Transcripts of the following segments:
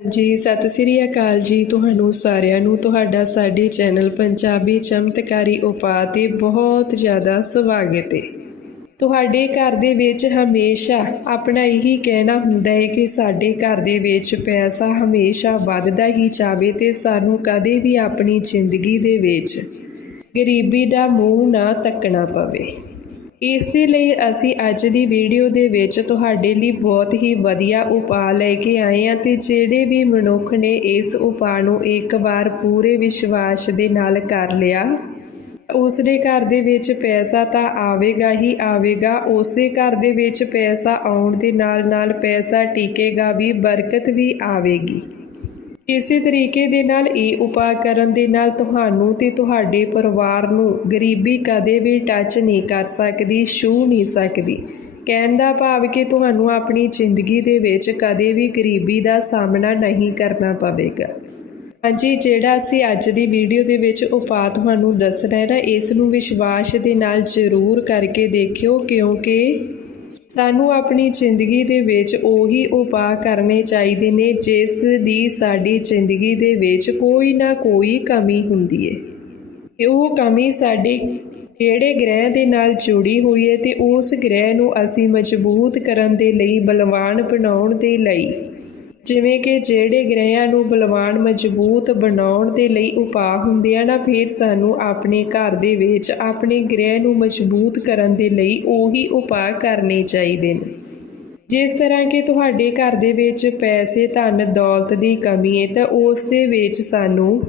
ਜੀ, ਸਤਿ ਸ੍ਰੀ ਅਕਾਲ ਜੀ ਤੁਹਾਨੂੰ ਸਾਰਿਆਂ ਨੂੰ। ਤੁਹਾਡਾ ਸਾਡੇ ਚੈਨਲ ਪੰਜਾਬੀ ਚਮਤਕਾਰੀ ਉਪਾਅ ਤੇ ਬਹੁਤ ਜ਼ਿਆਦਾ ਸਵਾਗਤ ਹੈ। ਤੁਹਾਡੇ ਘਰ ਦੇ ਵਿੱਚ ਹਮੇਸ਼ਾ ਆਪਣਾ ਇਹੀ ਕਹਿਣਾ ਹੁੰਦਾ ਹੈ ਕਿ ਸਾਡੇ ਘਰ ਦੇ ਵਿੱਚ ਪੈਸਾ ਹਮੇਸ਼ਾ ਵੱਧਦਾ ਹੀ ਜਾਵੇ ਤੇ ਸਾਨੂੰ ਕਦੇ ਵੀ ਆਪਣੀ ਜ਼ਿੰਦਗੀ ਦੇ ਵਿੱਚ ਗਰੀਬੀ ਦਾ ਮੂੰਹ ਨਾ ਤੱਕਣਾ ਪਵੇ। ਇਸ ਦੇ ਲਈ ਅਸੀਂ ਅੱਜ ਦੀ ਵੀਡੀਓ ਦੇ ਵਿੱਚ ਤੁਹਾਡੇ ਲਈ ਬਹੁਤ ਹੀ ਵਧੀਆ ਉਪਾਅ ਲੈ ਕੇ ਆਏ ਹਾਂ ਤੇ ਜਿਹੜੇ ਵੀ ਮਨੁੱਖ ਨੇ ਇਸ ਉਪਾਅ ਨੂੰ ਇੱਕ ਵਾਰ ਪੂਰੇ ਵਿਸ਼ਵਾਸ ਦੇ ਨਾਲ ਕਰ ਲਿਆ, ਉਸ ਦੇ ਘਰ ਦੇ ਵਿੱਚ ਪੈਸਾ ਤਾਂ ਆਵੇਗਾ ਹੀ ਆਵੇਗਾ, ਉਸ ਦੇ ਘਰ ਦੇ ਵਿੱਚ ਪੈਸਾ ਆਉਣ ਦੇ ਨਾਲ ਨਾਲ ਪੈਸਾ ਟਿਕੇਗਾ ਵੀ, ਬਰਕਤ ਵੀ ਆਵੇਗੀ। ਇਸੇ ਤਰੀਕੇ ਦੇ ਨਾਲ ਇਹ ਉਪਾਅ ਕਰਨ ਦੇ ਨਾਲ ਤੁਹਾਨੂੰ ਤੇ ਤੁਹਾਡੇ ਪਰਿਵਾਰ ਨੂੰ ਗਰੀਬੀ ਕਦੇ ਵੀ ਟੱਚ ਨਹੀਂ ਕਰ ਸਕਦੀ ਛੂ ਨਹੀਂ ਸਕਦੀ। ਕਹਿਣ ਦਾ ਭਾਵ ਕਿ ਤੁਹਾਨੂੰ ਆਪਣੀ ਜ਼ਿੰਦਗੀ ਦੇ ਵਿੱਚ ਕਦੇ ਵੀ ਗਰੀਬੀ ਦਾ ਸਾਹਮਣਾ ਨਹੀਂ ਕਰਨਾ ਪਵੇਗਾ। ਹਾਂਜੀ, ਜਿਹੜਾ ਅਸੀਂ ਅੱਜ ਦੀ ਵੀਡੀਓ ਦੇ ਵਿੱਚ ਉਪਾਅ ਤੁਹਾਨੂੰ ਦੱਸਣਾ ਹੈ ਨਾ ਇਸ ਨੂੰ ਵਿਸ਼ਵਾਸ ਦੇ ਨਾਲ ਜ਼ਰੂਰ ਕਰਕੇ ਦੇਖਿਓ ਕਿਉਂਕਿ ਸਾਨੂੰ ਆਪਣੀ ਜ਼ਿੰਦਗੀ ਦੇ ਵਿੱਚ ਉਹੀ ਉਪਾਅ ਕਰਨੇ ਚਾਹੀਦੇ ਨੇ ਜਿਸ ਦੀ ਸਾਡੀ ਜ਼ਿੰਦਗੀ ਦੇ ਵਿੱਚ ਕੋਈ ਨਾ ਕੋਈ ਕਮੀ ਹੁੰਦੀ ਹੈ ਤੇ ਉਹ ਕਮੀ ਸਾਡੇ ਕਿਹੜੇ ਗ੍ਰਹਿ ਦੇ ਨਾਲ ਜੁੜੀ ਹੋਈ ਹੈ ਤੇ ਉਸ ਗ੍ਰਹਿ ਨੂੰ ਅਸੀਂ ਮਜ਼ਬੂਤ ਕਰਨ ਦੇ ਲਈ, ਬਲਵਾਨ ਬਣਾਉਣ ਦੇ ਲਈ। ਜਿਵੇਂ ਕਿ ਜਿਹੜੇ ਗ੍ਰਹਿਆਂ ਨੂੰ ਬਲਵਾਨ ਮਜ਼ਬੂਤ ਬਣਾਉਣ ਦੇ ਲਈ ਉਪਾਅ ਹੁੰਦੇ ਆ ਨਾ, ਫਿਰ ਸਾਨੂੰ ਆਪਣੇ ਘਰ ਦੇ ਵਿੱਚ ਆਪਣੇ ਗ੍ਰਹਿ ਨੂੰ ਮਜ਼ਬੂਤ ਕਰਨ ਦੇ ਲਈ ਉਹੀ ਉਪਾਅ ਕਰਨੇ ਚਾਹੀਦੇ ਨੇ। ਜਿਸ ਤਰ੍ਹਾਂ ਕਿ ਤੁਹਾਡੇ ਘਰ ਦੇ ਵਿੱਚ ਪੈਸੇ, ਧਨ, ਦੌਲਤ ਦੀ ਕਮੀ ਹੈ ਤਾਂ ਉਸ ਦੇ ਵਿੱਚ ਸਾਨੂੰ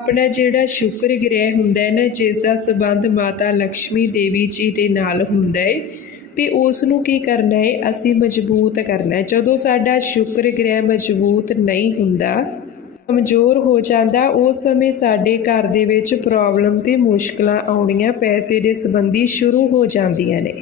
ਆਪਣਾ ਜਿਹੜਾ ਸ਼ੁਕਰ ਗ੍ਰਹਿ ਹੁੰਦਾ ਹੈ ਨਾ, ਜਿਸ ਦਾ ਸਬੰਧ ਮਾਤਾ ਲక్ష్ਮੀ ਦੇਵੀ ਜੀ ਦੇ ਨਾਲ ਹੁੰਦਾ ਹੈ ਤੇ ਉਸ ਨੂੰ ਕੀ ਕਰਨਾ ਹੈ ਅਸੀਂ ਮਜ਼ਬੂਤ ਕਰਨਾ ਹੈ ਜਦੋਂ ਸਾਡਾ ਸ਼ੁਕਰ ਗ੍ਰਹਿ ਮਜ਼ਬੂਤ ਨਹੀਂ ਹੁੰਦਾ, ਕਮਜ਼ੋਰ ਹੋ ਜਾਂਦਾ, ਉਸ ਸਮੇਂ ਸਾਡੇ ਘਰ ਦੇ ਵਿੱਚ ਪ੍ਰੋਬਲਮ ਤੇ ਮੁਸ਼ਕਲਾਂ ਆਉਣੀਆਂ, ਪੈਸੇ ਦੇ ਸੰਬੰਧੀ ਸ਼ੁਰੂ ਹੋ ਜਾਂਦੀਆਂ ਨੇ।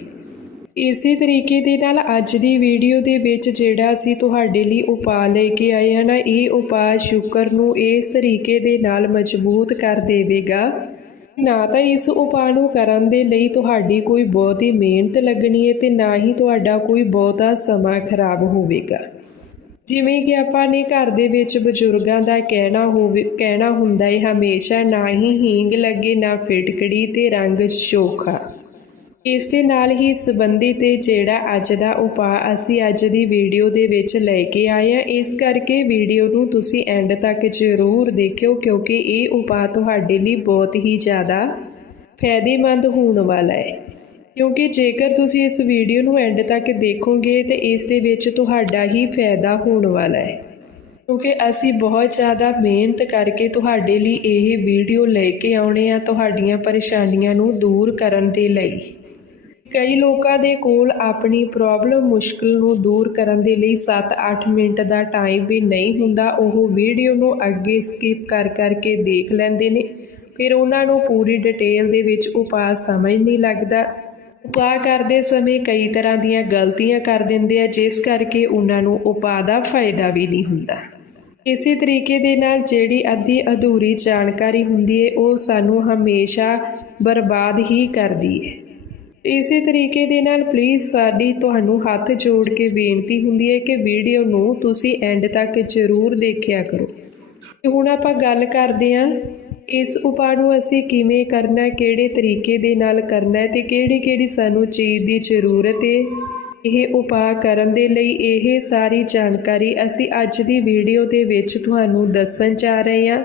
ਇਸੇ ਤਰੀਕੇ ਦੇ ਨਾਲ ਅੱਜ ਦੀ ਵੀਡੀਓ ਦੇ ਵਿੱਚ ਜਿਹੜਾ ਅਸੀਂ ਤੁਹਾਡੇ ਲਈ ਉਪਾਅ ਲੈ ਕੇ ਆਏ ਹਾਂ ਨਾ, ਇਹ ਉਪਾਅ ਸ਼ੁਕਰ ਨੂੰ ਇਸ ਤਰੀਕੇ ਦੇ ਨਾਲ ਮਜ਼ਬੂਤ ਕਰ ਦੇਵੇਗਾ। ਨਾ ਤਾਂ ਇਸ ਉਪਾਅ ਨੂੰ ਕਰਨ ਦੇ ਲਈ ਤੁਹਾਡੀ ਕੋਈ ਬਹੁਤੀ ਮਿਹਨਤ ਲੱਗਣੀ ਹੈ ਤੇ ਨਾ ਹੀ ਤੁਹਾਡਾ ਕੋਈ ਬਹੁਤਾ ਸਮਾਂ ਖਰਾਬ ਹੋਵੇਗਾ। ਜਿਵੇਂ ਕਿ ਆਪਾਂ ਨੇ ਘਰ ਦੇ ਵਿੱਚ ਬਜ਼ੁਰਗਾਂ ਦਾ ਕਹਿਣਾ ਹੋਵੇ, ਕਹਿਣਾ ਹੁੰਦਾ ਹੈ ਹਮੇਸ਼ਾ ਨਾ ਹੀ ਹੀਂਗ ਲੱਗੇ, ਨਾ ਫਿਟਕੜੀ ਤੇ ਰੰਗ ਚੋਖਾ ਇਸ ਦੇ ਨਾਲ ਹੀ ਸੰਬੰਧਿਤ ਇਹ ਜਿਹੜਾ ਅੱਜ ਦਾ ਉਪਾਅ ਅਸੀਂ ਅੱਜ ਦੀ ਵੀਡੀਓ ਦੇ ਵਿੱਚ ਲੈ ਕੇ ਆਏ ਹਾਂ। ਇਸ ਕਰਕੇ ਵੀਡੀਓ ਨੂੰ ਤੁਸੀਂ ਐਂਡ ਤੱਕ ਜ਼ਰੂਰ ਦੇਖਿਓ, ਕਿਉਂਕਿ ਇਹ ਉਪਾਅ ਤੁਹਾਡੇ ਲਈ ਬਹੁਤ ਹੀ ਜ਼ਿਆਦਾ ਫਾਇਦੇਮੰਦ ਹੋਣ ਵਾਲਾ ਹੈ। ਕਿਉਂਕਿ ਜੇਕਰ ਤੁਸੀਂ ਇਸ ਵੀਡੀਓ ਨੂੰ ਐਂਡ ਤੱਕ ਦੇਖੋਗੇ, ਤੇ ਇਸ ਦੇ ਵਿੱਚ ਤੁਹਾਡਾ ਹੀ ਫਾਇਦਾ ਹੋਣ ਵਾਲਾ ਹੈ। ਕਿਉਂਕਿ ਅਸੀਂ ਬਹੁਤ ਜ਼ਿਆਦਾ ਮਿਹਨਤ ਕਰਕੇ ਤੁਹਾਡੇ ਲਈ ਇਹ ਵੀਡੀਓ ਲੈ ਕੇ ਆਉਣੇ ਆ, ਤੁਹਾਡੀਆਂ ਪਰੇਸ਼ਾਨੀਆਂ ਨੂੰ ਦੂਰ ਕਰਨ ਦੇ ਲਈ। ਕਈ ਲੋਕਾਂ ਦੇ ਕੋਲ ਆਪਣੀ ਪ੍ਰੋਬਲਮ ਮੁਸ਼ਕਲ ਨੂੰ ਦੂਰ ਕਰਨ ਦੇ ਲਈ 7-8 ਮਿੰਟ ਦਾ ਟਾਈਮ ਵੀ ਨਹੀਂ ਹੁੰਦਾ। ਉਹ ਵੀਡੀਓ ਨੂੰ ਅੱਗੇ ਸਕਿਪ ਕਰ ਕਰਕੇ ਦੇਖ ਲੈਂਦੇ ਨੇ। ਫਿਰ ਉਹਨਾਂ ਨੂੰ ਪੂਰੀ ਡਿਟੇਲ ਦੇ ਵਿੱਚ ਉਪਾਅ ਸਮਝ ਨਹੀਂ ਲੱਗਦਾ। ਉਪਾਅ ਕਰਦੇ ਸਮੇਂ ਕਈ ਤਰ੍ਹਾਂ ਦੀਆਂ ਗਲਤੀਆਂ ਕਰ ਦਿੰਦੇ ਆ, ਜਿਸ ਕਰਕੇ ਉਹਨਾਂ ਨੂੰ ਉਪਾਅ ਦਾ ਫਾਇਦਾ ਵੀ ਨਹੀਂ ਹੁੰਦਾ। ਇਸੇ ਤਰੀਕੇ ਦੇ ਨਾਲ ਜਿਹੜੀ ਅੱਧੀ ਅਧੂਰੀ ਜਾਣਕਾਰੀ ਹੁੰਦੀ ਹੈ ਉਹ ਸਾਨੂੰ ਹਮੇਸ਼ਾ ਬਰਬਾਦ ਹੀ ਕਰਦੀ ਹੈ ਇਸੇ ਤਰੀਕੇ ਦੇ ਨਾਲ ਪਲੀਜ਼ ਸਾਡੀ ਤੁਹਾਨੂੰ ਹੱਥ ਜੋੜ ਕੇ ਬੇਨਤੀ ਹੁੰਦੀ ਹੈ ਕਿ ਵੀਡੀਓ ਨੂੰ ਤੁਸੀਂ ਐਂਡ ਤੱਕ ਜ਼ਰੂਰ ਦੇਖਿਆ ਕਰੋ। ਤੇ ਹੁਣ ਆਪਾਂ ਗੱਲ ਕਰਦੇ ਹਾਂ, ਇਸ ਉਪਾਅ ਨੂੰ ਅਸੀਂ ਕਿਵੇਂ ਕਰਨਾ, ਕਿਹੜੇ ਤਰੀਕੇ ਦੇ ਨਾਲ ਕਰਨਾ ਹੈ ਤੇ ਕਿਹੜੀ ਕਿਹੜੀ ਸਾਨੂੰ ਚੀਜ਼ ਦੀ ਜ਼ਰੂਰਤ ਹੈ। ਇਹ ਉਪਾਅ ਕਰਨ ਦੇ ਲਈ ਇਹ ਸਾਰੀ ਜਾਣਕਾਰੀ ਅਸੀਂ ਅੱਜ ਦੀ ਵੀਡੀਓ ਦੇ ਵਿੱਚ ਤੁਹਾਨੂੰ ਦੱਸਣ ਜਾ ਰਹੇ ਹਾਂ।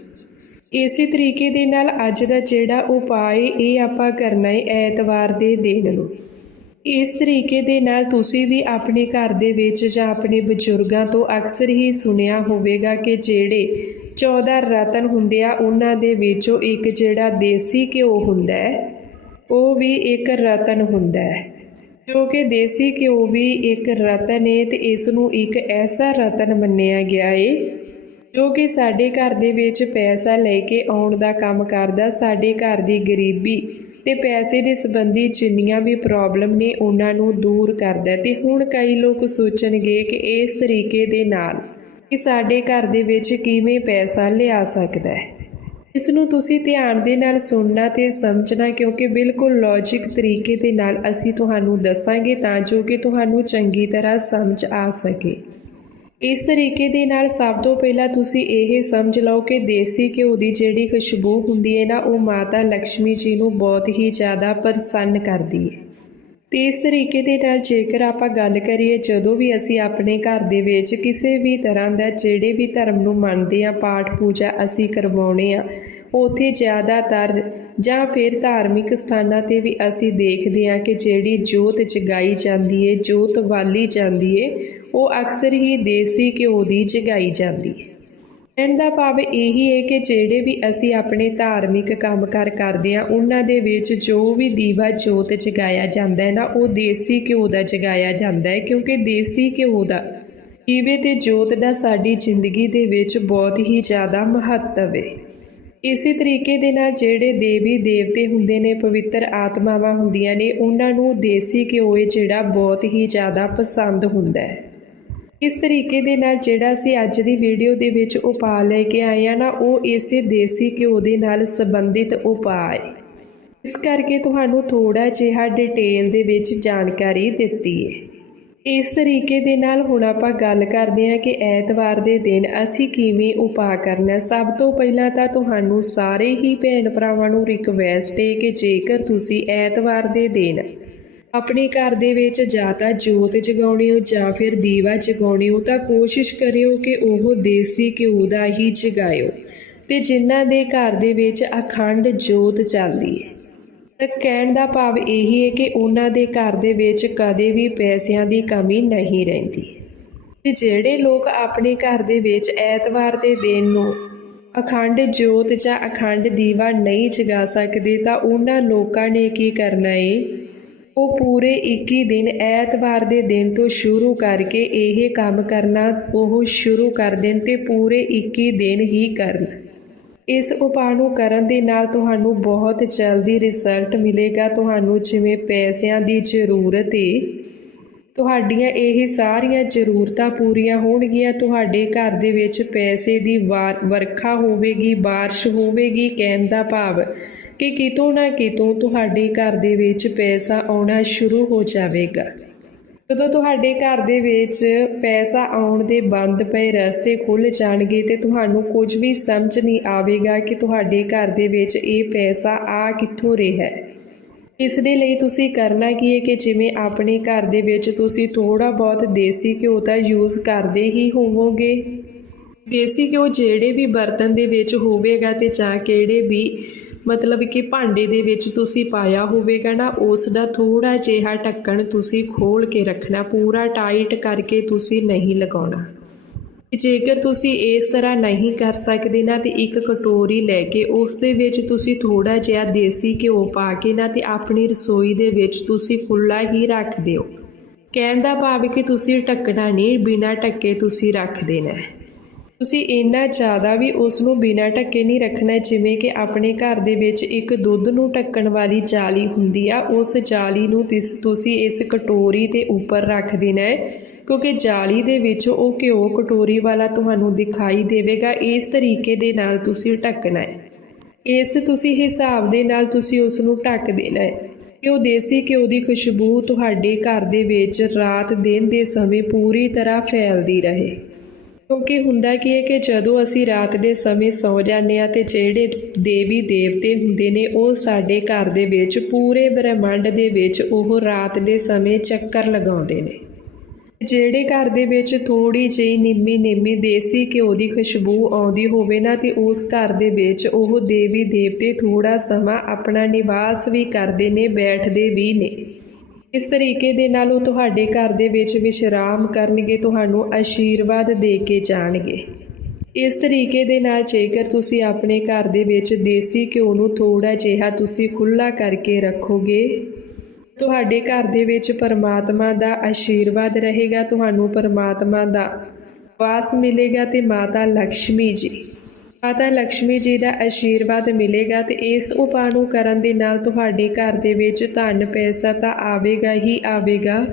ਇਸੇ ਤਰੀਕੇ ਦੇ ਨਾਲ ਅੱਜ ਦਾ ਜਿਹੜਾ ਉਪਾਅ ਇਹ ਆਪਾਂ ਕਰਨਾ ਹੈ ਐਤਵਾਰ ਦੇ ਦਿਨ ਨੂੰ। ਇਸ ਤਰੀਕੇ ਦੇ ਨਾਲ ਤੁਸੀਂ ਵੀ ਆਪਣੇ ਘਰ ਦੇ ਵਿੱਚ ਜਾਂ ਆਪਣੇ ਬਜ਼ੁਰਗਾਂ ਤੋਂ ਅਕਸਰ ਹੀ ਸੁਣਿਆ ਹੋਵੇਗਾ ਕਿ ਜਿਹੜੇ 14 ਰਤਨ ਹੁੰਦੇ ਆ, ਉਹਨਾਂ ਦੇ ਵਿੱਚੋਂ ਇੱਕ ਜਿਹੜਾ ਦੇਸੀ ਘਿਓ ਹੁੰਦਾ ਹੈ, ਉਹ ਵੀ ਇੱਕ ਰਤਨ ਹੁੰਦਾ ਹੈ। ਜੋ ਕਿ ਦੇਸੀ ਘਿਓ ਵੀ ਇੱਕ ਰਤਨ ਹੈ ਤੇ ਇਸ ਨੂੰ ਇੱਕ ਐਸਾ ਰਤਨ ਮੰਨਿਆ ਗਿਆ ਏ ਜੋ ਕਿ ਸਾਡੇ ਘਰ ਦੇ ਵਿੱਚ ਪੈਸਾ ਲੈ ਕੇ ਆਉਣ ਦਾ ਕੰਮ ਕਰਦਾ, ਸਾਡੇ ਘਰ ਦੀ ਗਰੀਬੀ ਤੇ ਪੈਸੇ ਦੇ ਸੰਬੰਧੀ ਜਿੰਨੀਆਂ ਵੀ ਪ੍ਰੋਬਲਮ ਨੇ ਉਹਨਾਂ ਨੂੰ ਦੂਰ ਕਰਦਾ ਹੈ। ਤੇ ਹੁਣ ਕਈ ਲੋਕ ਸੋਚਣਗੇ ਕਿ ਇਸ ਤਰੀਕੇ ਦੇ ਨਾਲ ਕਿ ਸਾਡੇ ਘਰ ਦੇ ਵਿੱਚ ਕਿਵੇਂ ਪੈਸਾ ਲਿਆ ਸਕਦਾ ਹੈ ਇਸ ਨੂੰ ਤੁਸੀਂ ਧਿਆਨ ਦੇ ਨਾਲ ਸੁਣਨਾ ਤੇ ਸਮਝਣਾ, ਕਿਉਂਕਿ ਬਿਲਕੁਲ ਲੌਜੀਕ ਤਰੀਕੇ ਦੇ ਨਾਲ ਅਸੀਂ ਤੁਹਾਨੂੰ ਦੱਸਾਂਗੇ ਤਾਂ ਜੋ ਕਿ ਤੁਹਾਨੂੰ ਚੰਗੀ ਤਰ੍ਹਾਂ ਸਮਝ ਆ ਸਕੇ ਇਸ ਤਰੀਕੇ ਦੇ ਨਾਲ ਸਭ ਤੋਂ ਪਹਿਲਾਂ ਤੁਸੀਂ ਇਹ ਸਮਝ ਲਓ ਕਿ ਦੇਸੀ ਘਿਓ ਦੀ ਜਿਹੜੀ ਖੁਸ਼ਬੂ ਹੁੰਦੀ ਹੈ ਨਾ, ਉਹ ਮਾਤਾ ਲక్ష్ਮੀ ਜੀ ਨੂੰ ਬਹੁਤ ਹੀ ਜ਼ਿਆਦਾ ਪ੍ਰਸੰਨ ਕਰਦੀ ਹੈ। ਤੇ ਇਸ ਤਰੀਕੇ ਦੇ ਨਾਲ ਜੇਕਰ ਆਪਾਂ ਗੱਲ ਕਰੀਏ, ਜਦੋਂ ਵੀ ਅਸੀਂ ਆਪਣੇ ਘਰ ਦੇ ਵਿੱਚ ਕਿਸੇ ਵੀ ਤਰ੍ਹਾਂ ਦਾ ਜਿਹੜੇ ਵੀ ਧਰਮ ਨੂੰ ਮੰਨਦੇ ਆ ਪਾਠ ਪੂਜਾ ਅਸੀਂ ਕਰਵਾਉਣੇ ਆ ਉਥੇ ਜ਼ਿਆਦਾਤਰ ਜਾਂ ਫਿਰ ਧਾਰਮਿਕ ਸਥਾਨਾਂ ਤੇ ਵੀ ਅਸੀਂ ਦੇਖਦੇ ਹਾਂ ਕਿ ਜਿਹੜੀ ਜੋਤ ਜਗਾਈ ਜਾਂਦੀ ਏ, ਜੋਤ ਵਾਲੀ ਜਾਂਦੀ ਏ, ਉਹ ਅਕਸਰ ਹੀ ਦੇਸੀ ਘਿਓ ਦੀ ਜਗਾਈ ਜਾਂਦੀ ਹੈ ਕਹਿਣ ਦਾ ਭਾਵ ਇਹੀ ਹੈ ਕਿ ਜਿਹੜੇ ਵੀ ਅਸੀਂ ਆਪਣੇ ਧਾਰਮਿਕ ਕੰਮਕਾਰ ਕਰਦੇ ਆ ਉਹਨਾਂ ਦੇ ਵਿੱਚ ਜੋ ਵੀ ਦੀਵਾ ਜੋਤ ਜਗਾਇਆ ਜਾਂਦਾ ਹੈ ਨਾ, ਉਹ ਦੇਸੀ ਘਿਓ ਦਾ ਜਗਾਇਆ ਜਾਂਦਾ ਹੈ, ਕਿਉਂਕਿ ਦੇਸੀ ਘਿਓ ਦਾ ਦੀਵੇ ਤੇ ਜੋਤ ਦਾ ਸਾਡੀ ਜ਼ਿੰਦਗੀ ਦੇ ਵਿੱਚ ਬਹੁਤ ਹੀ ਜ਼ਿਆਦਾ ਮਹੱਤਵ ਹੈ ਇਸੇ ਤਰੀਕੇ ਦੇ ਨਾਲ ਜਿਹੜੇ ਦੇਵੀ ਦੇਵਤੇ ਹੁੰਦੇ ਨੇ, ਪਵਿੱਤਰ ਆਤਮਾਵਾਂ ਹੁੰਦੀਆਂ ਨੇ, ਉਹਨਾਂ ਨੂੰ ਦੇਸੀ ਘਿਓ ਹੈ ਜਿਹੜਾ ਬਹੁਤ ਹੀ ਜ਼ਿਆਦਾ ਪਸੰਦ ਹੁੰਦਾ ਹੈ। ਇਸ ਤਰੀਕੇ ਦੇ ਨਾਲ ਜਿਹੜਾ ਅਸੀਂ ਅੱਜ ਦੀ ਵੀਡੀਓ ਦੇ ਵਿੱਚ ਉਪਾਅ ਲੈ ਕੇ ਆਏ ਆ ਨਾ, ਉਹ ਇਸੇ ਦੇਸੀ ਘਿਓ ਦੇ ਨਾਲ ਸੰਬੰਧਿਤ ਉਪਾਅ ਹੈ। ਇਸ ਕਰਕੇ ਤੁਹਾਨੂੰ ਥੋੜਾ ਜਿਹਾ ਡਿਟੇਲ ਦੇ ਵਿੱਚ ਜਾਣਕਾਰੀ ਦਿੱਤੀ ਹੈ। ਇਸ ਤਰੀਕੇ ਦੇ ਨਾਲ ਹੁਣ ਆਪਾਂ ਗੱਲ ਕਰਦੇ ਹਾਂ ਕਿ ਐਤਵਾਰ ਦੇ ਦਿਨ ਅਸੀਂ ਕਿਵੇਂ ਉਪਾਅ ਕਰਨਾ ਸਭ ਤੋਂ ਪਹਿਲਾਂ ਤਾਂ ਤੁਹਾਨੂੰ ਸਾਰੇ ਹੀ ਭੈਣ ਭਰਾਵਾਂ ਨੂੰ ਰਿਕਵੈਸਟ ਹੈ ਕਿ ਜੇਕਰ ਤੁਸੀਂ ਐਤਵਾਰ ਦੇ ਦਿਨ ਆਪਣੇ ਘਰ ਦੇ ਵਿੱਚ ਜਾਂ ਤਾਂ ਜੋਤ ਜਗਾਉਣੀ ਹੋ ਜਾਂ ਫਿਰ ਦੀਵਾ ਜਗਾਉਣੀ ਹੋ ਤਾਂ ਕੋਸ਼ਿਸ਼ ਕਰਿਓ ਕਿ ਉਹ ਦੇਸੀ ਘਿਓ ਦਾ ਹੀ ਜਗਾਇਓ। ਤੇ ਜਿਨ੍ਹਾਂ ਦੇ ਘਰ ਦੇ ਵਿੱਚ ਅਖੰਡ ਜੋਤ ਚੱਲਦੀ ਹੈ। ਕਹਿਣ ਦਾ ਭਾਵ ਇਹੀ ਹੈ ਕਿ ਉਹਨਾਂ ਦੇ ਘਰ ਦੇ ਵਿੱਚ ਕਦੇ ਵੀ ਪੈਸਿਆਂ ਦੀ ਕਮੀ ਨਹੀਂ ਰਹਿੰਦੀ। ਤੇ ਜਿਹੜੇ ਲੋਕ ਆਪਣੇ ਘਰ ਦੇ ਵਿੱਚ ਐਤਵਾਰ ਦੇ ਦਿਨ ਨੂੰ ਅਖੰਡ ਜੋਤ ਜਾਂ ਅਖੰਡ ਦੀਵਾ ਨਹੀਂ ਜਗਾ ਸਕਦੇ ਤਾਂ ਉਹਨਾਂ ਲੋਕਾਂ ਨੇ ਕੀ ਕਰਨਾ ਏ? ਉਹ ਪੂਰੇ 21 ਦਿਨ ਐਤਵਾਰ ਦੇ ਦਿਨ ਤੋਂ ਸ਼ੁਰੂ ਕਰਕੇ ਇਹ ਕੰਮ ਕਰਨਾ, ਉਹ ਸ਼ੁਰੂ ਕਰ ਦੇਣ ਤੇ ਪੂਰੇ 21 ਦਿਨ ਹੀ ਕਰਨ। ਇਸ ਉਪਾਅ ਨੂੰ ਕਰਨ ਦੇ ਨਾਲ ਤੁਹਾਨੂੰ ਬਹੁਤ ਜਲਦੀ ਰਿਜ਼ਲਟ ਮਿਲੇਗਾ। ਤੁਹਾਨੂੰ ਜਿਵੇਂ ਪੈਸਿਆਂ ਦੀ ਜ਼ਰੂਰਤ ਏ, ਤੁਹਾਡੀਆਂ ਇਹ ਸਾਰੀਆਂ ਜ਼ਰੂਰਤਾਂ ਪੂਰੀਆਂ ਹੋਣਗੀਆਂ। ਤੁਹਾਡੇ ਘਰ ਦੇ ਵਿੱਚ ਪੈਸੇ ਦੀ ਵਾਰ- ਵਰਖਾ ਹੋਵੇਗੀ, ਬਾਰਿਸ਼ ਹੋਵੇਗੀ, ਕਹਿਣ ਦਾ ਭਾਵ ਕਿ ਕਿਤੋਂ ਨਾ ਕਿਤੋਂ ਤੁਹਾਡੇ ਘਰ ਦੇ ਵਿੱਚ ਪੈਸਾ ਆਉਣਾ ਸ਼ੁਰੂ ਹੋ ਜਾਵੇਗਾ। ਜਦੋਂ ਤੁਹਾਡੇ ਘਰ ਦੇ ਵਿੱਚ ਪੈਸਾ ਆਉਣ ਦੇ ਬੰਦ ਪਏ ਰਸਤੇ ਖੁੱਲ ਜਾਣਗੇ ਤੇ ਤੁਹਾਨੂੰ ਕੁਝ ਵੀ ਸਮਝ ਨਹੀਂ ਆਵੇਗਾ ਕਿ ਤੁਹਾਡੇ ਘਰ ਦੇ ਵਿੱਚ ਇਹ ਪੈਸਾ ਆ ਕਿੱਥੋਂ ਰਿਹਾ ਹੈ। ਇਸ ਦੇ ਲਈ ਤੁਸੀਂ ਕਰਨਾ ਕੀ ਹੈ ਕਿ ਜਿਵੇਂ ਆਪਣੇ ਘਰ ਦੇ ਵਿੱਚ ਤੁਸੀਂ ਥੋੜਾ ਬਹੁਤ ਦੇਸੀ ਘਿਓ ਦਾ ਯੂਜ਼ ਕਰਦੇ ਹੀ ਹੋਵੋਗੇ। ਦੇਸੀ ਘਿਓ ਜਿਹੜੇ ਵੀ ਬਰਤਨ ਦੇ ਵਿੱਚ ਹੋਵੇਗਾ ਤੇ ਜਾਂ ਕਿਹੜੇ ਵੀ ਮਤਲਬ ਕਿ ਭਾਂਡੇ ਦੇ ਵਿੱਚ ਤੁਸੀਂ ਪਾਇਆ ਹੋਵੇਗਾ ਨਾ ਉਸ ਦਾ ਥੋੜਾ ਜਿਹਾ ਢੱਕਣ ਤੁਸੀਂ ਖੋਲ ਕੇ ਰੱਖਣਾ, ਪੂਰਾ ਟਾਈਟ ਕਰਕੇ ਤੁਸੀਂ ਨਹੀਂ ਲਗਾਉਣਾ। ਜੇਕਰ ਤੁਸੀਂ ਇਸ ਤਰ੍ਹਾਂ ਨਹੀਂ ਕਰ ਸਕਦੇ ਨਾ, ਤੇ ਇੱਕ ਕਟੋਰੀ ਲੈ ਕੇ ਉਸ ਦੇ ਵਿੱਚ ਤੁਸੀਂ ਥੋੜਾ ਜਿਹਾ ਦੇਸੀ ਘਿਓ ਪਾ ਕੇ ਨਾ, ਤੇ ਆਪਣੀ ਰਸੋਈ ਦੇ ਵਿੱਚ ਤੁਸੀਂ ਖੁੱਲਾ ਹੀ ਰੱਖ ਦਿਓ। ਕਹਿਣ ਦਾ ਭਾਵ ਕਿ ਤੁਸੀਂ ਢੱਕਣਾ ਨਹੀਂ, ਬਿਨਾਂ ਢੱਕੇ ਤੁਸੀਂ ਰੱਖ ਦੇਣਾ ਤੁਸੀਂ ਇੰਨਾ ਜ਼ਿਆਦਾ ਵੀ ਉਸ ਨੂੰ ਬਿਨਾਂ ਢੱਕੇ ਨਹੀਂ ਰੱਖਣਾ, ਜਿਵੇਂ ਕਿ ਆਪਣੇ ਘਰ ਦੇ ਵਿੱਚ ਇੱਕ ਦੁੱਧ ਨੂੰ ਢੱਕਣ ਵਾਲੀ ਜਾਲੀ ਹੁੰਦੀ ਆ, ਉਸ ਜਾਲੀ ਨੂੰ ਤਿਸ- ਤੁਸੀਂ ਇਸ ਕਟੋਰੀ ਦੇ ਉੱਪਰ ਰੱਖ ਦੇਣਾ ਹੈ, ਕਿਉਂਕਿ ਜਾਲੀ ਦੇ ਵਿੱਚ ਉਹ ਘਿਓ ਕਟੋਰੀ ਵਾਲਾ ਤੁਹਾਨੂੰ ਦਿਖਾਈ ਦੇਵੇਗਾ, ਇਸ ਤਰੀਕੇ ਦੇ ਨਾਲ ਤੁਸੀਂ ਢੱਕਣਾ ਹੈ। ਇਸ ਤੁਸੀਂ ਹਿਸਾਬ ਦੇ ਨਾਲ ਤੁਸੀਂ ਉਸ ਨੂੰ ਢੱਕ ਦੇਣਾ ਹੈ। ਕਿ ਉਹ ਦੇਸੀ ਘਿਓ ਦੀ ਖੁਸ਼ਬੂ ਤੁਹਾਡੇ ਘਰ ਦੇ ਵਿੱਚ ਰਾਤ ਦਿਨ ਦੇ ਸਮੇਂ ਪੂਰੀ ਤਰ੍ਹਾਂ ਫੈਲਦੀ ਰਹੇ। ਕਿਉਂਕਿ ਹੁੰਦਾ ਕੀ ਹੈ ਕਿ ਜਦੋਂ ਅਸੀਂ ਰਾਤ ਦੇ ਸਮੇਂ ਸੌ ਜਾਂਦੇ ਆ ਤੇ ਜਿਹੜੇ ਦੇਵੀ ਦੇਵਤੇ ਹੁੰਦੇ ਨੇ, ਉਹ ਸਾਡੇ ਘਰ ਦੇ ਵਿੱਚ, ਪੂਰੇ ਬ੍ਰਹਿਮੰਡ ਦੇ ਵਿੱਚ ਉਹ ਰਾਤ ਦੇ ਸਮੇਂ ਚੱਕਰ ਲਗਾਉਂਦੇ ਨੇ। ਜਿਹੜੇ ਘਰ ਦੇ ਵਿੱਚ ਥੋੜੀ ਜਿਹੀ ਨਿੰਮੀ ਨਿੰਮੀ ਦੇਸੀ ਘਿਓ ਦੀ ਖੁਸ਼ਬੂ ਆਉਂਦੀ ਹੋਵੇ ਨਾ, ਤੇ ਉਸ ਘਰ ਦੇ ਵਿੱਚ ਉਹ ਦੇਵੀ ਦੇਵਤੇ ਥੋੜਾ ਸਮਾਂ ਆਪਣਾ ਨਿਵਾਸ ਵੀ ਕਰਦੇ ਨੇ, ਬੈਠਦੇ ਵੀ ਨੇ। ਇਸ ਤਰੀਕੇ ਦੇ ਨਾਲ ਉਹ ਤੁਹਾਡੇ ਘਰ ਦੇ ਵਿੱਚ ਵਿਸ਼ਰਾਮ ਕਰਨਗੇ, ਤੁਹਾਨੂੰ ਆਸ਼ੀਰਵਾਦ ਦੇ ਕੇ ਜਾਣਗੇ। ਇਸ ਤਰੀਕੇ ਦੇ ਨਾਲ ਜੇਕਰ ਤੁਸੀਂ ਆਪਣੇ ਘਰ ਦੇ ਵਿੱਚ ਦੇਸੀ ਘਿਓ ਨੂੰ ਥੋੜਾ ਜਿਹਾ ਤੁਸੀਂ ਖੁੱਲਾ ਕਰਕੇ ਰੱਖੋਗੇ, ਤੁਹਾਡੇ ਘਰ ਦੇ ਵਿੱਚ ਪਰਮਾਤਮਾ ਦਾ ਆਸ਼ੀਰਵਾਦ ਰਹੇਗਾ, ਤੁਹਾਨੂੰ ਪਰਮਾਤਮਾ ਦਾ ਵਾਸ ਮਿਲੇਗਾ ਤੇ ਮਾਤਾ ਲక్ష్ਮੀ ਜੀ। ਮਾਤਾ ਲక్ష్ਮੀ ਜੀ ਦਾ ਆਸ਼ੀਰਵਾਦ ਮਿਲੇਗਾ ਤੇ ਇਸ ਉਪਾਅ ਨੂੰ ਕਰਨ ਦੇ ਨਾਲ ਤੁਹਾਡੇ ਘਰ ਦੇ ਵਿੱਚ ਧਨ, ਪੈਸਾ ਤਾਂ ਆਵੇਗਾ ਹੀ ਆਵੇਗਾ।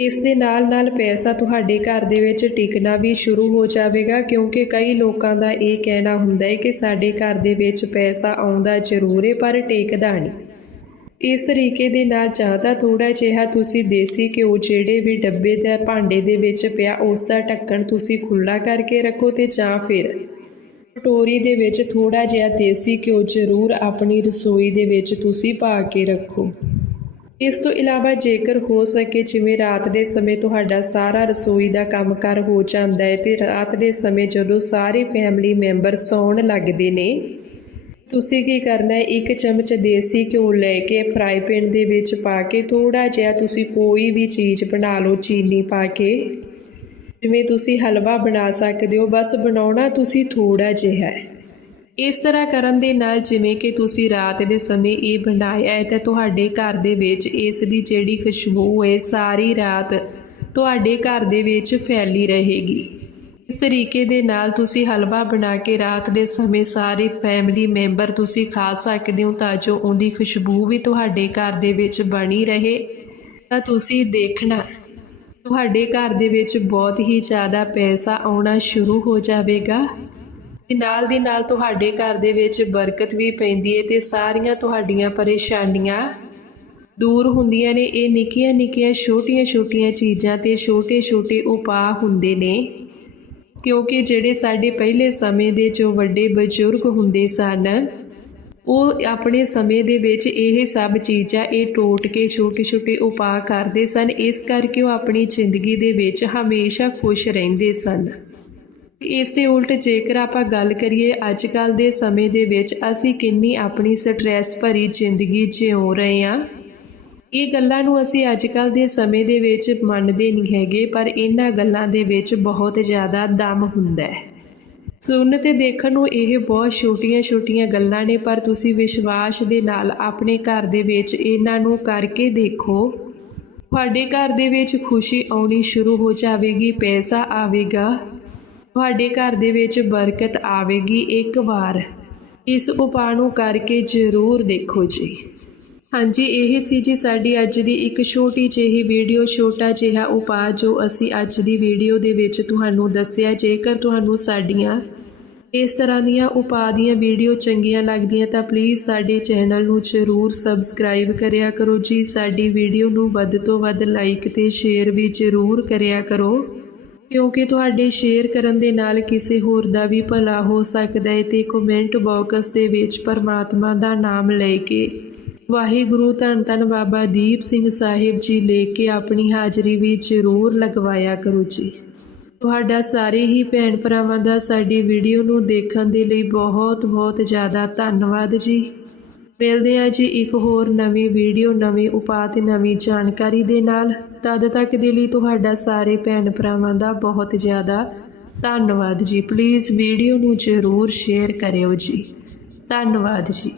ਇਸ ਦੇ ਨਾਲ ਨਾਲ ਪੈਸਾ ਤੁਹਾਡੇ ਘਰ ਦੇ ਵਿੱਚ ਟਿਕਣਾ ਵੀ ਸ਼ੁਰੂ ਹੋ ਜਾਵੇਗਾ, ਕਿਉਂਕਿ ਕਈ ਲੋਕਾਂ ਦਾ ਇਹ ਕਹਿਣਾ ਹੁੰਦਾ ਹੈ ਕਿ ਸਾਡੇ ਘਰ ਦੇ ਵਿੱਚ ਪੈਸਾ ਆਉਂਦਾ ਜ਼ਰੂਰ ਹੈ ਪਰ ਟਿਕਦਾ ਨਹੀਂ। ਇਸ ਤਰੀਕੇ ਦੇ ਨਾਲ ਜਾਂ ਤਾਂ ਥੋੜਾ ਜਿਹਾ ਤੁਸੀਂ ਦੇਸੀ ਘਿਓ ਜਿਹੜੇ ਵੀ ਡੱਬੇ ਤੇ ਭਾਂਡੇ ਦੇ ਵਿੱਚ ਪਿਆ, ਉਸ ਦਾ ਢੱਕਣ ਤੁਸੀਂ ਖੁੱਲਾ ਕਰਕੇ ਰੱਖੋ ਤੇ ਜਾਂ ਫਿਰ ਕਟੋਰੀ ਦੇ ਵਿੱਚ ਥੋੜਾ ਜਿਹਾ ਦੇਸੀ ਘਿਓ ਜ਼ਰੂਰ ਆਪਣੀ ਰਸੋਈ ਦੇ ਵਿੱਚ ਤੁਸੀਂ ਪਾ ਕੇ ਰੱਖੋ। ਇਸ ਤੋਂ ਇਲਾਵਾ ਜੇਕਰ ਹੋ ਸਕੇ ਜਿਵੇਂ ਰਾਤ ਦੇ ਸਮੇਂ ਤੁਹਾਡਾ ਸਾਰਾ ਰਸੋਈ ਦਾ ਕੰਮਕਾਰ ਹੋ ਜਾਂਦਾ ਹੈ ਤੇ ਰਾਤ ਦੇ ਸਮੇਂ ਜਦੋਂ ਸਾਰੇ ਫੈਮਿਲੀ ਮੈਂਬਰ ਸੌਣ ਲੱਗਦੇ ਨੇ, ਤੁਸੀਂ ਕੀ ਕਰਨਾ ਹੈ? ਇੱਕ ਚਮਚ ਦੇਸੀ ਘਿਓ ਲੈ ਕੇ ਫਰਾਈ ਪੈਨ ਦੇ ਵਿੱਚ ਪਾ ਕੇ ਥੋੜਾ ਜਿਹਾ ਤੁਸੀਂ ਕੋਈ ਵੀ ਚੀਜ਼ ਬਣਾ ਲਓ, ਚੀਨੀ ਪਾ ਕੇ। ਜਿਵੇਂ ਤੁਸੀਂ ਹਲਵਾ ਬਣਾ ਸਕਦੇ ਹੋ, ਬਸ ਬਣਾਉਣਾ ਤੁਸੀਂ ਥੋੜਾ ਜਿਹਾ ਹੈ। ਇਸ ਤਰ੍ਹਾਂ ਕਰਨ ਦੇ ਨਾਲ ਜਿਵੇਂ ਕਿ ਤੁਸੀਂ ਰਾਤ ਦੇ ਸਮੇਂ ਇਹ ਬਣਾਇਆ ਹੈ, ਤਾਂ ਤੁਹਾਡੇ ਘਰ ਦੇ ਵਿੱਚ ਇਸ ਦੀ ਜਿਹੜੀ ਖੁਸ਼ਬੂ ਹੈ, ਸਾਰੀ ਰਾਤ ਤੁਹਾਡੇ ਘਰ ਦੇ ਵਿੱਚ ਫੈਲੀ ਰਹੇਗੀ। ਇਸ ਤਰੀਕੇ ਦੇ ਨਾਲ ਤੁਸੀਂ ਹਲਵਾ ਬਣਾ ਕੇ ਰਾਤ ਦੇ ਸਮੇਂ ਸਾਰੇ ਫੈਮਿਲੀ ਮੈਂਬਰ ਤੁਸੀਂ ਖਾ ਸਕਦੇ ਹੋ, ਤਾਂ ਜੋ ਉਹਦੀ ਖੁਸ਼ਬੂ ਵੀ ਤੁਹਾਡੇ ਘਰ ਦੇ ਵਿੱਚ ਬਣੀ ਰਹੇ। ਤਾਂ ਤੁਸੀਂ ਦੇਖਣਾ ਤੁਹਾਡੇ ਘਰ ਦੇ ਵਿੱਚ ਬਹੁਤ ਹੀ ਜ਼ਿਆਦਾ ਪੈਸਾ ਆਉਣਾ ਸ਼ੁਰੂ ਹੋ ਜਾਵੇਗਾ। ਤੇ ਨਾਲ ਦੀ ਨਾਲ ਤੁਹਾਡੇ ਘਰ ਦੇ ਵਿੱਚ ਬਰਕਤ ਵੀ ਪੈਂਦੀ ਹੈ ਤੇ ਸਾਰੀਆਂ ਤੁਹਾਡੀਆਂ ਪਰੇਸ਼ਾਨੀਆਂ ਦੂਰ ਹੁੰਦੀਆਂ ਨੇ। ਇਹ ਨਿੱਕੀਆਂ ਨਿੱਕੀਆਂ ਛੋਟੀਆਂ ਛੋਟੀਆਂ ਚੀਜ਼ਾਂ ਤੇ ਛੋਟੇ ਛੋਟੇ ਉਪਾਅ ਹੁੰਦੇ ਨੇ। ਕਿਉਂਕਿ ਜਿਹੜੇ ਸਾਡੇ ਪਹਿਲੇ ਸਮੇਂ ਦੇ ਜੋ ਵੱਡੇ ਬਜ਼ੁਰਗ ਹੁੰਦੇ ਸਨ ਉਹ ਆਪਣੇ ਸਮੇਂ ਦੇ ਵਿੱਚ ਇਹ ਸਭ ਚੀਜ਼ਾਂ ਇਹ ਟੋਟ ਕੇ, ਛੋਟੇ ਛੋਟੇ ਉਪਾਅ ਕਰਦੇ ਸਨ। ਇਸ ਕਰਕੇ ਉਹ ਆਪਣੀ ਜ਼ਿੰਦਗੀ ਦੇ ਵਿੱਚ ਹਮੇਸ਼ਾ ਖੁਸ਼ ਰਹਿੰਦੇ ਸਨ। ਇਸ ਦੇ ਉਲਟ ਜੇਕਰ ਆਪਾਂ ਗੱਲ ਕਰੀਏ ਅੱਜ ਕੱਲ ਦੇ ਸਮੇਂ ਦੇ ਵਿੱਚ ਅਸੀਂ ਕਿੰਨੀ ਆਪਣੀ ਸਟ੍ਰੈਸ ਭਰੀ ਜ਼ਿੰਦਗੀ ਜਿਉ ਰਹੇ ਹਾਂ। ਇਹ ਗੱਲਾਂ ਨੂੰ ਅਸੀਂ ਅੱਜ ਕੱਲ ਦੇ ਸਮੇਂ ਦੇ ਵਿੱਚ ਮੰਨਦੇ ਨਹੀਂ ਹੈਗੇ, ਪਰ ਇਹਨਾਂ ਗੱਲਾਂ ਦੇ ਵਿੱਚ ਬਹੁਤ ਜ਼ਿਆਦਾ ਦਮ ਹੁੰਦਾ ਹੈ। ਸੁਣਨ ਤੇ ਦੇਖਣ ਨੂੰ ਇਹ ਬਹੁਤ ਛੋਟੀਆਂ-ਛੋਟੀਆਂ ਗੱਲਾਂ ਨੇ, ਪਰ ਤੁਸੀਂ ਵਿਸ਼ਵਾਸ ਦੇ ਨਾਲ ਆਪਣੇ ਘਰ ਦੇ ਵਿੱਚ ਇਹਨਾਂ ਨੂੰ ਕਰਕੇ ਦੇਖੋ। ਤੁਹਾਡੇ ਘਰ ਦੇ ਵਿੱਚ ਖੁਸ਼ੀ ਆਉਣੀ ਸ਼ੁਰੂ ਹੋ ਜਾਵੇਗੀ, ਪੈਸਾ ਆਵੇਗਾ। ਤੁਹਾਡੇ ਘਰ ਦੇ ਵਿੱਚ ਬਰਕਤ ਆਵੇਗੀ ਇੱਕ ਵਾਰ। ਇਸ ਉਪਾਅ ਨੂੰ ਕਰਕੇ ਜ਼ਰੂਰ ਦੇਖੋ ਜੀ। ਹਾਂਜੀ, ਇਹ ਸੀ ਜੀ ਸਾਡੀ ਅੱਜ ਦੀ ਇੱਕ ਛੋਟੀ ਜਿਹੀ ਵੀਡੀਓ, ਛੋਟਾ ਜਿਹਾ ਉਪਾਅ ਜੋ ਅਸੀਂ ਅੱਜ ਦੀ ਵੀਡੀਓ ਦੇ ਵਿੱਚ ਤੁਹਾਨੂੰ ਦੱਸਿਆ। ਜੇਕਰ ਤੁਹਾਨੂੰ ਸਾਡੀਆਂ ਇਸ ਤਰ੍ਹਾਂ ਦੀਆਂ ਉਪਾਅ ਦੀਆਂ ਵੀਡੀਓ ਚੰਗੀਆਂ ਲੱਗਦੀਆਂ ਤਾਂ ਪਲੀਜ਼ ਸਾਡੇ ਚੈਨਲ ਨੂੰ ਜ਼ਰੂਰ ਸਬਸਕ੍ਰਾਈਬ ਕਰਿਆ ਕਰੋ ਜੀ। ਸਾਡੀ ਵੀਡੀਓ ਨੂੰ ਵੱਧ ਤੋਂ ਵੱਧ ਲਾਈਕ ਤੇ ਸ਼ੇਅਰ ਵੀ ਜ਼ਰੂਰ ਕਰਿਆ ਕਰੋ। ਕਿਉਂਕਿ ਤੁਹਾਡੇ ਸ਼ੇਅਰ ਕਰਨ ਦੇ ਨਾਲ ਕਿਸੇ ਹੋਰ ਦਾ ਵੀ ਭਲਾ ਹੋ ਸਕਦਾ ਹੈ ਤੇ ਕਮੈਂਟ ਬਾਕਸ ਦੇ ਵਿੱਚ ਪਰਮਾਤਮਾ ਦਾ ਨਾਮ ਲੈ ਕੇ ਵਾਹਿਗੁਰੂ, ਧੰਨ ਧੰਨ ਬਾਬਾ ਦੀਪ ਸਿੰਘ ਸਾਹਿਬ ਜੀ ਲੈ ਕੇ ਆਪਣੀ ਹਾਜ਼ਰੀ ਵੀ ਜ਼ਰੂਰ ਲਗਵਾਇਆ ਕਰੋ ਜੀ। ਤੁਹਾਡਾ ਸਾਰੇ ਹੀ ਭੈਣ ਭਰਾਵਾਂ ਦਾ ਸਾਡੀ ਵੀਡੀਓ ਨੂੰ ਦੇਖਣ ਦੇ ਲਈ ਬਹੁਤ ਬਹੁਤ ਜ਼ਿਆਦਾ ਧੰਨਵਾਦ ਜੀ। ਮਿਲਦੇ ਹਾਂ ਜੀ ਇੱਕ ਹੋਰ ਨਵੀਂ ਵੀਡੀਓ, ਨਵੇਂ ਉਪਾਅ ਤੇ ਨਵੀਂ ਜਾਣਕਾਰੀ ਦੇ ਨਾਲ। ਤਦ ਤੱਕ ਦੇ ਲਈ ਤੁਹਾਡਾ ਸਾਰੇ ਭੈਣ ਭਰਾਵਾਂ ਦਾ ਬਹੁਤ ਜ਼ਿਆਦਾ ਧੰਨਵਾਦ ਜੀ। ਪਲੀਜ਼ ਵੀਡੀਓ ਨੂੰ ਜ਼ਰੂਰ ਸ਼ੇਅਰ ਕਰਿਓ ਜੀ। ਧੰਨਵਾਦ ਜੀ।